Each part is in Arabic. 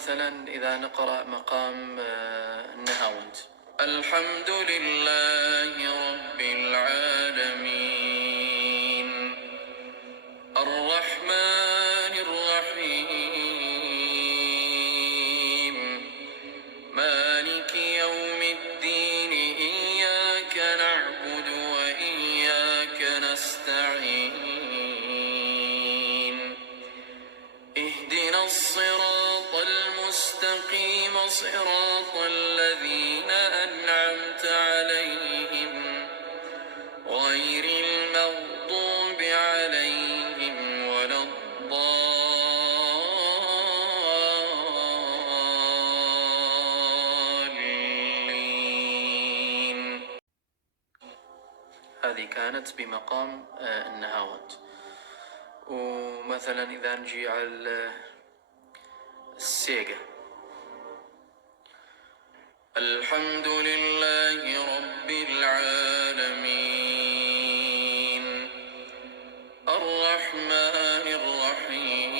مثلا إذا نقرأ مقام النهاوند: الحمد لله رب العالمين الرحمن الرحيم مالك يوم الدين إياك نعبد وإياك نستعين اهدنا الصراط المستقيم صراط الذين أنعمت عليهم غير المغضوب عليهم ولا الضالين. هذه كانت بمقام النهاوند. ومثلا إذا نجي على السيجا: الحمد لله رب العالمين الرحمن الرحيم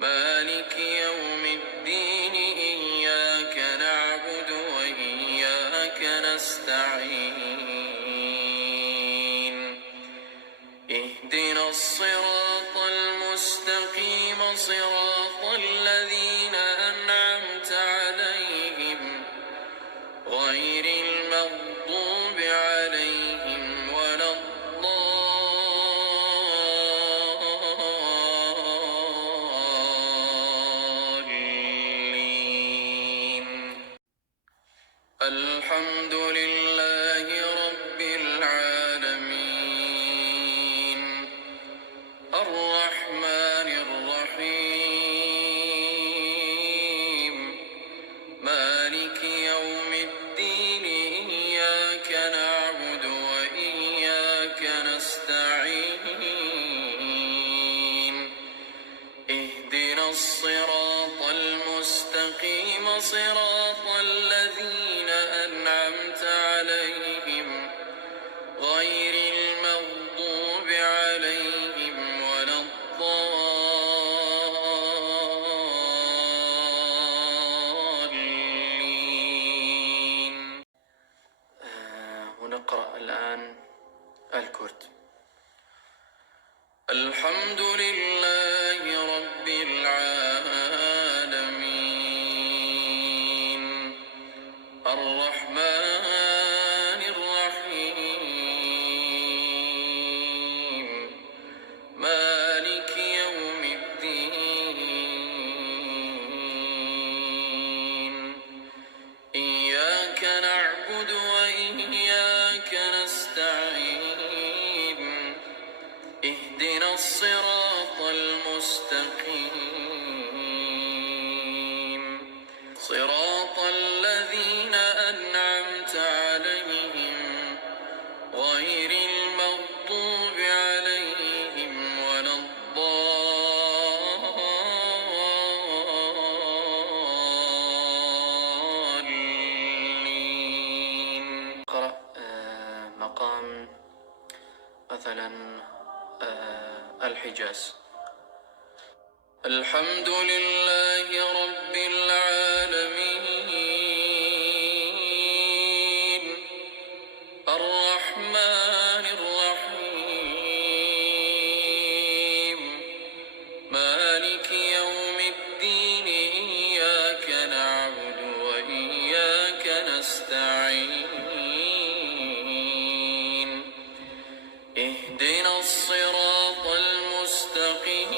مالك يوم الدين إياك نعبد وإياك نستعين اهدنا الصراط المستقيم صراط الذين أنعمت عليهم غير المغضوب عليهم ولا الضالين. الحمد لله رب العالمين الرحمن الرحيم مالك يوم الدين إياك نعبد وإياك نستعين اهدنا الصراط المستقيم صراط الذين أنعمت عليهم غير المغضوب عليهم ولا الضالين. ونقرأ الآن الكرد: الحمد لله رب العالمين الرحمن الرحيم مالك يوم الدين إياك نعبد وإياك نستعين اهدنا الصراط المستقيم صراط الذين أنعمت عليهم غير المغضوب عليهم ولا الضالين. قرأ مقام مثلا الحجاز: الحمد لله رب العالمين الرحمن الرحيم مالك يوم الدين إياك نعبد وإياك نستعين اهدنا الصراط المستقيم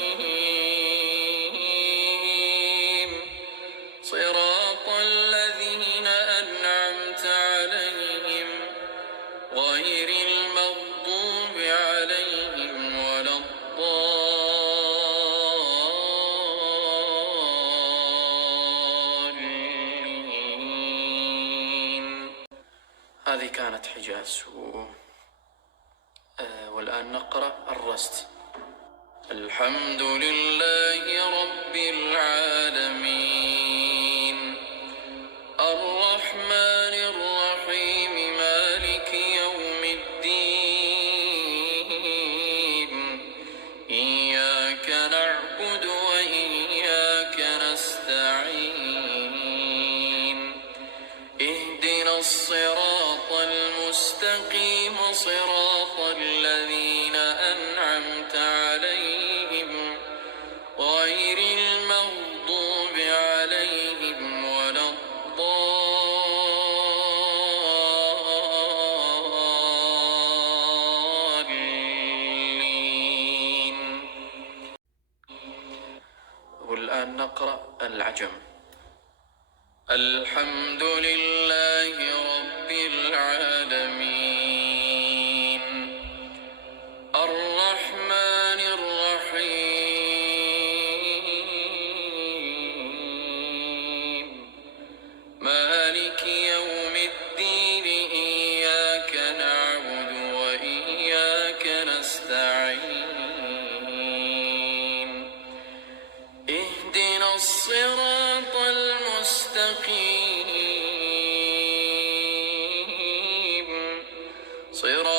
صراط الذين أنعمت عليهم غير المغضوب عليهم ولا الضالين. هذه كانت حجاز. والآن نقرأ الرست: الحمد لله رب العالمين الرحمن الرحيم مالك يوم الدين إياك نعبد أن نقرأ العجم. الحمد لله رب العالمين الرحمن الرحيم مالك يوم الدين إياك نعبد وإياك نستعين اهدنا الصراط المستقيم صراط